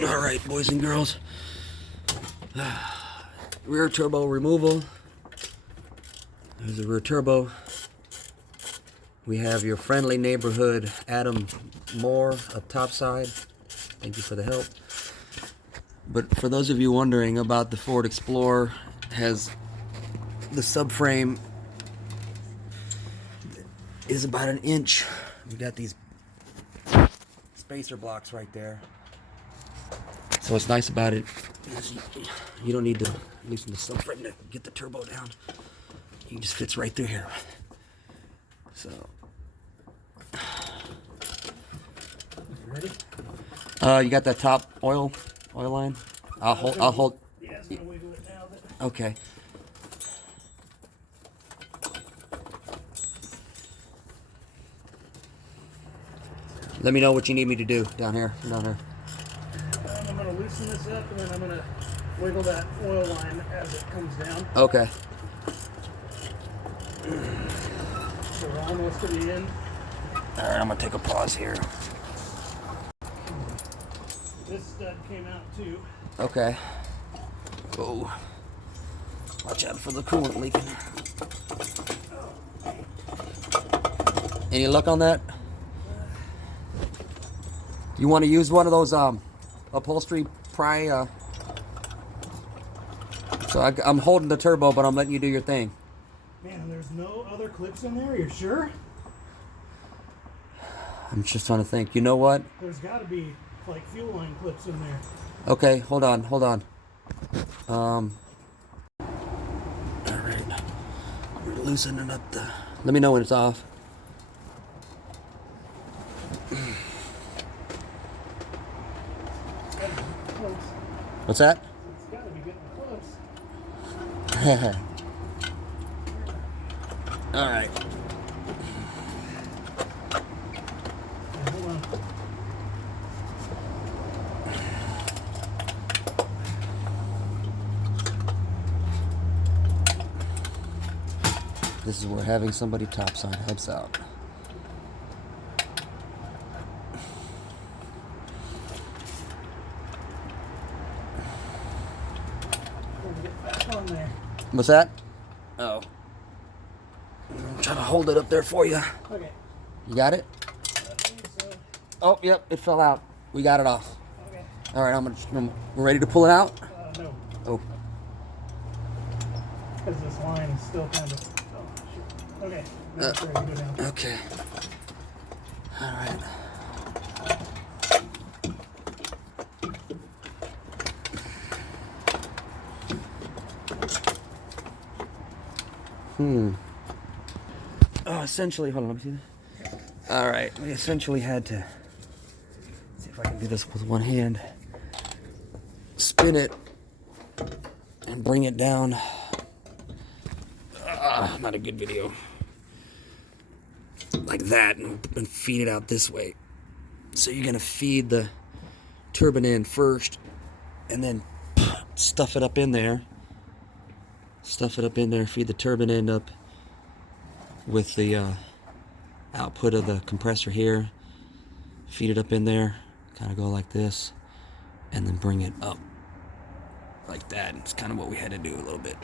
All right, boys and girls. Rear turbo removal. There's a rear turbo. We have your friendly neighborhood Adam Moore up top side. Thank you for the help. But for those of you wondering about the Ford Explorer, has the subframe is about an inch. We got these spacer blocks right there. So what's nice about it is you don't need to loosen the subframe to get the turbo down. It just fits right through here. So, ready? You got that top oil line? I'll hold. Yeah, it's gonna wiggle it now. Okay. Let me know what you need me to do down here. I'm gonna loosen this up, and then I'm gonna wiggle that oil line as it comes down. Okay. So we're almost to the end. All right, I'm gonna take a pause here. This stud came out too. Okay. Oh. Watch out for the coolant leaking. Any luck on that? You want to use one of those upholstery pry? So I'm holding the turbo, but I'm letting you do your thing. Man, there's no other clips in there. You're sure? I'm just trying to think. You know what? There's got to be like fuel line clips in there. Okay, hold on. All right. We're loosening up the. Let me know when it's off. Close. What's that? It's got to be getting close. All right. Yeah, hold on. This is where having somebody topside helps out. Get back on there. What's that? Oh. I'm trying to hold it up there for you. Okay. You got it? I think so. Oh, yep, it fell out. We got it off. Okay. All right, we're ready to pull it out? No. Oh. Because this line is still kind of. Oh, shoot. Okay. Now it's ready to go down. Okay. All right. Oh, essentially, hold on, let me see that. All right, we essentially had to see if I can do this with one hand. Spin it and bring it down. Not a good video. Like that, and feed it out this way. So you're gonna feed the turbine in first, and then stuff it up in there. Feed the turbine end up with the output of the compressor here. Feed it up in there, kind of go like this, and then bring it up like that. It's kind of what we had to do a little bit.